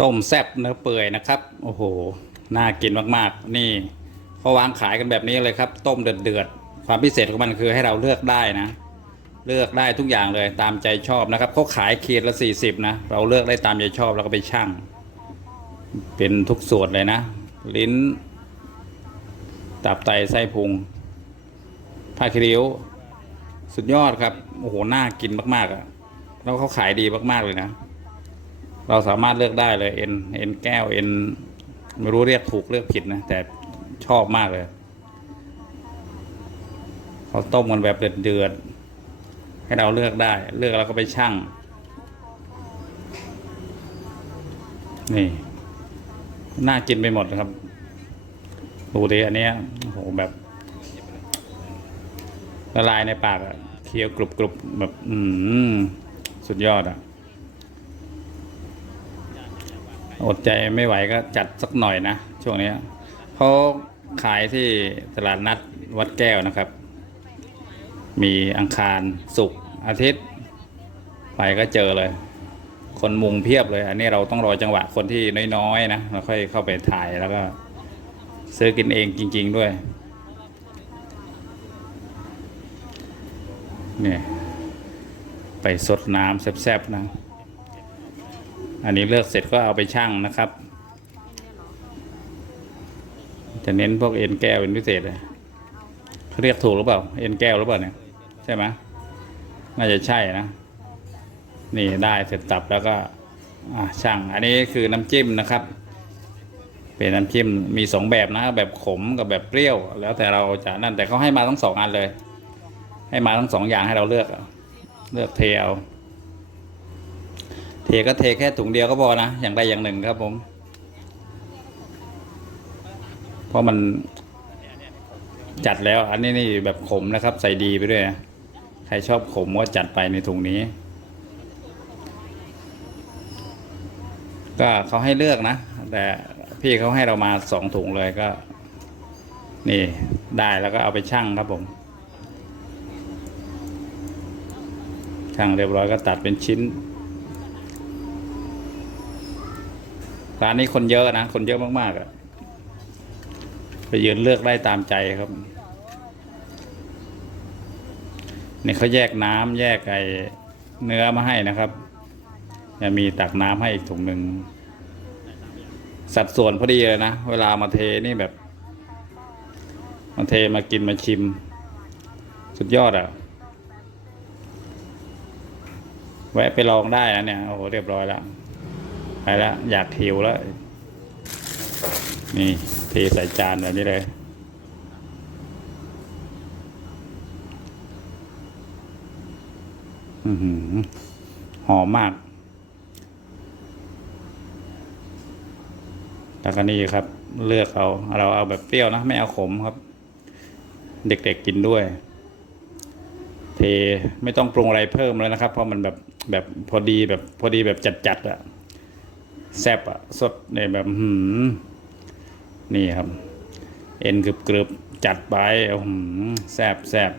ต้มแซบเนื้อเปื่อยนะครับ โอ้โห น่ากินมากๆ นี่เขาวางขายกันแบบนี้เลยครับ ต้มเดือดๆ ความพิเศษของมันคือให้เราเลือกได้นะ เลือกได้ทุกอย่างเลยตามใจชอบนะครับเขาขายขีดละสี่สิบนะ เราเลือกได้ตามใจชอบแล้วก็ไปชั่ง เป็นทุกส่วนเลยนะ ลิ้น ตับไตไส้พุงผ้าคิริ้ว สุดยอดครับ โอ้โห น่ากินมากๆอะ่ะ แล้วเขาขายดีมากๆเลยนะ เราสามารถเลือกได้เลยเอ็นเอ็นแก้วเอ็นไม่รู้เรียกถูกเรียกผิดนะแต่ชอบมากเลยเขาต้มกันแบบเดือดๆให้เราเลือกได้ เลือกแล้วก็ไปชั่งนี่น่ากินไปหมดครับดูดิอันเนี้ยโอ้โหแบบละลายในปากอะเคี้ยวกรุบกรุบแบบ อืมสุดยอดอะ อดใจไม่ไหวก็จัดสักหน่อยนะ ช่วงนี้ยเขาขายที่ตลาดนัดวัดแก้วนะครับ มีอังคารศุกร์อาทิตย์ ไปก็เจอเลย คนมุงเพียบเลย อันนี้เราต้องรอจังหวะคนที่น้อยๆนะเราค่อยเข้าไปถ่ายแล้วก็ ซื้อกินเองจริง ๆด้วยเนี่ยไปสดน้ำแซ่บๆนะ อันนี้เลือกเสร็จก็เอาไปชั่งนะครับ จะเน้นพวกเอ็นแก้วเป็นพิเศษเลยเขาเรียกถูกหรือเปล่า เอ็นแก้วหรือเปล่าเนี่ยใช่ไหมน่าจะใช่นะ นี่ได้เสร็จตับแล้วก็ช่างอันนี้คือน้ำจิ้มนะครับ เป็นน้ำจิ้มมีสองแบบนะแบบขมกับแบบเปรี้ยว แล้วแต่เราจะนั่นแต่เขาให้มาทั้งสองอันเลย ให้มาทั้งสองอย่างให้เราเลือก เลือกเทเอา เทก็เทแค่ถุงเดียวก็พอนะ อย่างใดอย่างหนึ่งครับผม เพราะมันจัดแล้วอันนี้นี่แบบขมนะครับ ใส่ดีไปด้วยนะใครชอบขมก็จัดไปในถุงนี้ ก็เขาให้เลือกนะ แต่พี่เขาให้เรามาสองถุงเลยก็ นี่ได้แล้วก็เอาไปชั่งครับผมช่างเรียบร้อยก็ตัดเป็นชิ้น ร้านนี้คนเยอะนะ คนเยอะมากๆอะไปยืนเลือกได้ตามใจครับนี่เขาแยกน้ำแยกไอเนื้อมาให้นะครับจะมีตักน้ำให้อีกถุงหนึ่งสัดส่วนพอดีเลยนะ เวลามาเทนี่แบบ มาเทมากินมาชิม สุดยอดอะ่ะ แวะไปลองได้นะเนี่ย โอ้โห เรียบร้อยแล้ว ไปแล้วอยากหิวแล้ว นี่เทใส่จานแบบนี้เลย อือหอหอมมาก แล้วก็นี่ครับ เลือกเอา เราเอาแบบเปรี้ยวนะ ไม่เอาขมครับ เด็กๆกินด้วย เทไม่ต้องปรุงอะไรเพิ่มแล้วนะครับ เพราะมันแบบแบบพอดีแบบพอดีแบบจัดๆอะ แซ่บอะสดเนี่ยแบบหืมนี่ครับ เอ็นกรึบๆจัดไปอื้อหืมแซ่บแซ่บ